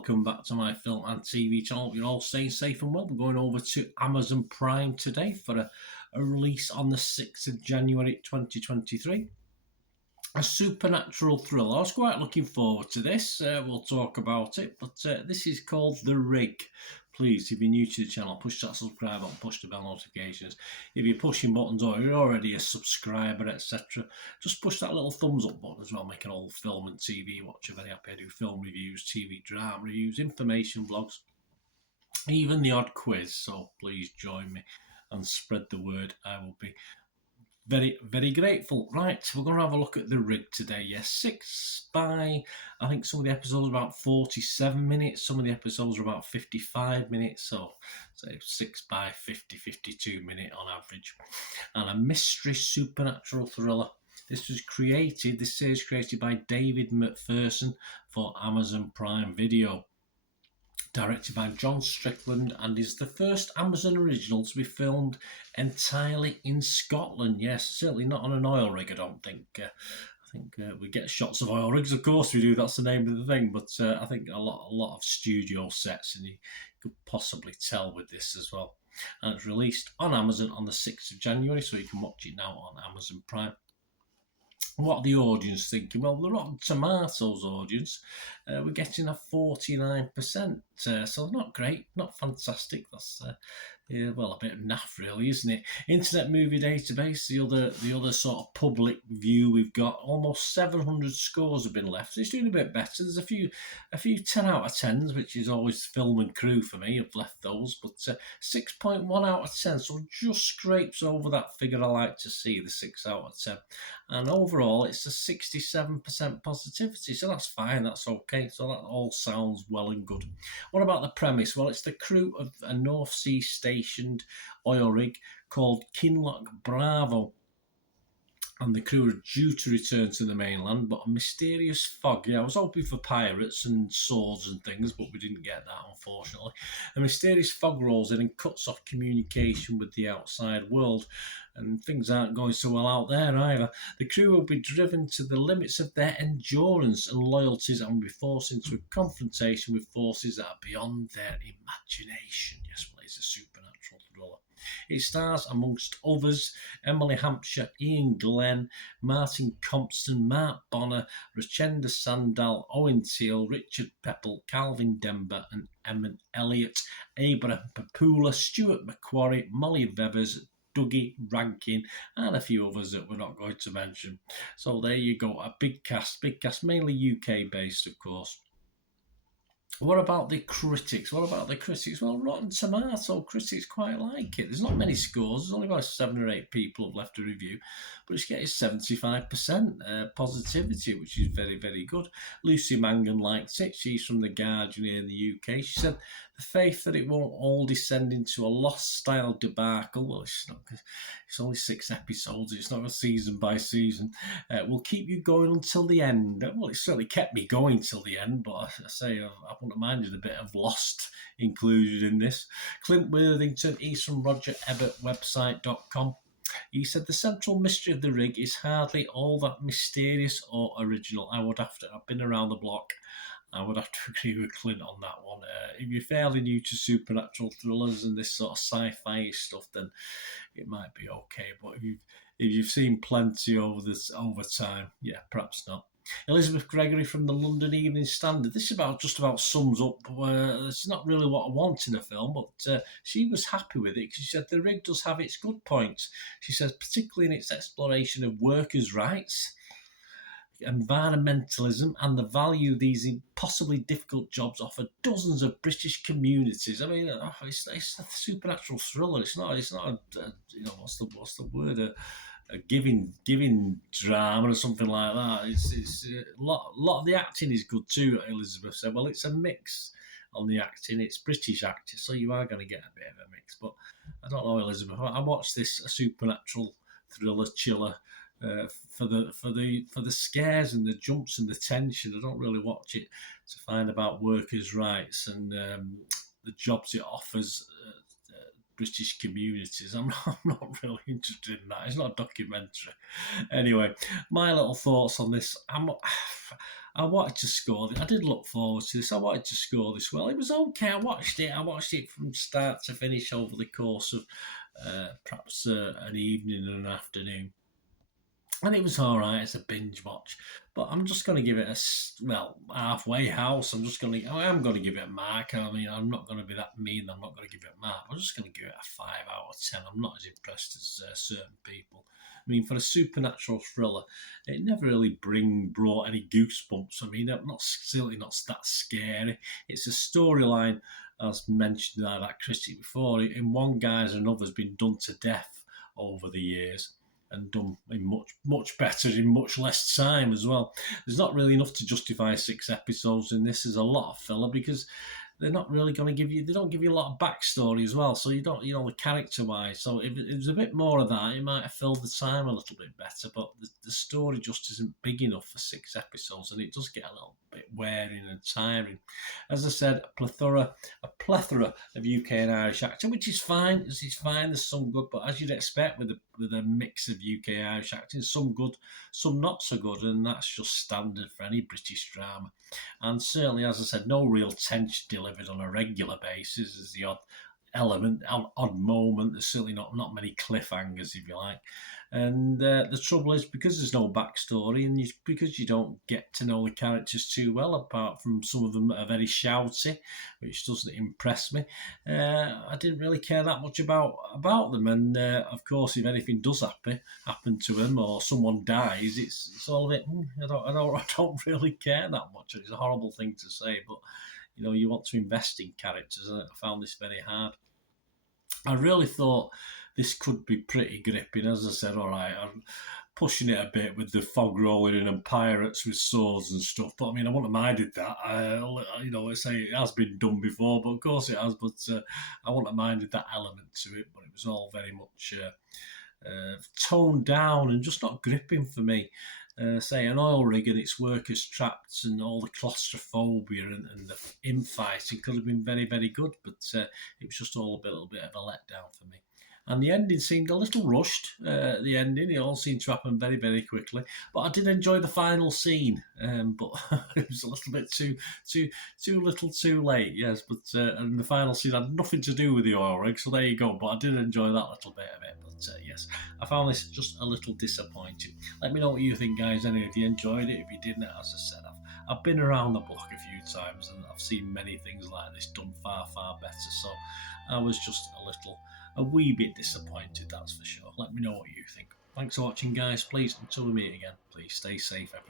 welcome back to my film and TV channel. You're all staying safe and well. We're going over to Amazon Prime today for a release on the 6th of January 2023. A supernatural thriller. I was quite looking forward to this. We'll talk about it, but this is called The Rig. Please, if you're new to the channel, push that subscribe button, push the bell notifications. If you're pushing buttons or you're already a subscriber, etc., just push that little thumbs up button as well. Make an old film and TV watcher very happy. I do film reviews, TV drama reviews, information blogs, even the odd quiz. So please join me and spread the word. I will be very, very grateful. Right, we're going to have a look at The Rig today. Yes, I think some of the episodes are about 47 minutes. Some of the episodes are about 55 minutes. So, say 6 by 50, 52 minute on average. And a mystery supernatural thriller. This series created by David McPherson for Amazon Prime Video. Directed by John Strickland, and is the first Amazon original to be filmed entirely in Scotland. Yes, certainly not on an oil rig, I don't think. I think we get shots of oil rigs, of course we do, that's the name of the thing, but I think a lot of studio sets, and you could possibly tell with this as well. And it's released on Amazon on the 6th of January, so you can watch it now on Amazon Prime. What are the audience thinking? Well, the Rotten Tomatoes audience, we're getting a 49%, so not great, not fantastic. That's well, a bit naff, really, isn't it? Internet Movie Database, the other sort of public view we've got, almost 700 scores have been left. It's doing a bit better. There's a few 10 out of 10s, which is always film and crew for me. I've left those, but 6.1 out of 10, so just scrapes over that figure I like to see, the 6 out of 10. And overall, it's a 67% positivity, so that's fine, that's okay. So that all sounds well and good. What about the premise? Well, it's the crew of a North Sea stationed oil rig called Kinloch Bravo, and the crew are due to return to the mainland, but a mysterious fog. Yeah, I was hoping for pirates and swords and things, but we didn't get that, unfortunately. A mysterious fog rolls in and cuts off communication with the outside world, and things aren't going so well out there either. The crew will be driven to the limits of their endurance and loyalties and will be forced into a confrontation with forces that are beyond their imagination. Yes, well, it's a supernatural thriller. It stars, amongst others, Emily Hampshire, Ian Glenn, Martin Compston, Mark Bonner, Rachenda Sandal, Owen Teale, Richard Pepple, Calvin Denver and Emmett Elliott, Abraham Papula, Stuart McQuarrie, Molly Vevers, Dougie Rankin, and a few others that we're not going to mention. So there you go, a big cast, mainly UK based, of course. What about the critics? Well, Rotten Tomato critics quite like it. There's not many scores. There's only about 7 or 8 people have left a review, but it's getting 75% positivity, which is very, very good. Lucy Mangan liked it. She's from The Guardian here in the UK. She said, the faith that it won't all descend into a Lost-style debacle, well, it's not. It's only 6 episodes. It's not a season by season. Will keep you going until the end. Well, it certainly kept me going till the end, but I say I wouldn't have minded a bit of Lost included in this. Clint Worthington, he's from RogerEbbertWebsite.com. He said the central mystery of The Rig is hardly all that mysterious or original. I've been around the block. I would have to agree with Clint on that one. If you're fairly new to supernatural thrillers and this sort of sci-fi stuff, then it might be okay. But if you've seen plenty over time, yeah, perhaps not. Elizabeth Gregory from the London Evening Standard. This just about sums up. It's not really what I want in a film, but she was happy with it because she said the rig does have its good points. She says particularly in its exploration of workers' rights, environmentalism, and the value these impossibly difficult jobs offer dozens of British communities. I mean, it's a supernatural thriller. It's not what's the word? A giving drama or something like that. It's a lot of the acting is good too. Elizabeth said, well, it's a mix on the acting. It's British actors, so you are going to get a bit of a mix. But I don't know, Elizabeth. I watched this supernatural thriller chiller for the scares and the jumps and the tension. I don't really watch it to find about workers' rights and the jobs it offers British communities. I'm not really interested in that. It's not a documentary. Anyway, my little thoughts on this. I wanted to score. I did look forward to this. I wanted to score this well. It was okay. I watched it from start to finish over the course of perhaps an evening and an afternoon. And it was all right as a binge watch, but I'm just going to give it halfway house. I am going to give it a mark. I mean, I'm not going to be that mean. I'm not going to give it a mark. I'm just going to give it a 5 out of 10. I'm not as impressed as certain people. I mean, for a supernatural thriller, it never really brought any goosebumps. I mean, certainly not that scary. It's a storyline, as mentioned by that critic before. In one guise or another, has been done to death over the years, and done in much better in much less time as well. There's not really enough to justify 6 episodes in this. There's a lot of filler because they're not really going to give you. They don't give you a lot of backstory as well, so you don't, the character wise. So if it was a bit more of that, it might have filled the time a little bit better. But the story just isn't big enough for 6 episodes, and it does get a little bit wearing and tiring. As I said, a plethora of UK and Irish acting, which is fine. It's fine. There's some good, but as you'd expect with a mix of UK and Irish acting, some good, some not so good, and that's just standard for any British drama. And certainly, as I said, no real tension delivered on a regular basis. There's the odd element, odd moment. There's certainly not many cliffhangers, if you like. And the trouble is, because there's no backstory, and because you don't get to know the characters too well, apart from some of them that are very shouty, which doesn't impress me. I didn't really care that much about them. And of course, if anything does happen to them, or someone dies, it's all a bit. I don't really care that much. It's a horrible thing to say, but you want to invest in characters, and I found this very hard. I really thought this could be pretty gripping. As I said, all right, I'm pushing it a bit with the fog rolling in and pirates with swords and stuff. But I mean, I wouldn't have minded that. I say it has been done before, but of course it has. But I wouldn't have minded that element to it. But it was all very much toned down and just not gripping for me. Say an oil rig and its workers trapped, and all the claustrophobia and the infighting could have been very, very good, but it was just all a little bit of a letdown for me. And the ending seemed a little rushed. The ending, it all seemed to happen very, very quickly. But I did enjoy the final scene, but it was a little bit too little, too late. Yes, but and the final scene had nothing to do with the oil rig, so there you go. But I did enjoy that little bit of it. But yes, I found this just a little disappointing. Let me know what you think, guys. Anyway, if you enjoyed it, if you didn't, as I said, I've been around the block a few times, and I've seen many things like this done far, far better. So I was just a wee bit disappointed, that's for sure. Let me know what you think. Thanks for watching, guys. Please, until we meet again, please stay safe, everyone.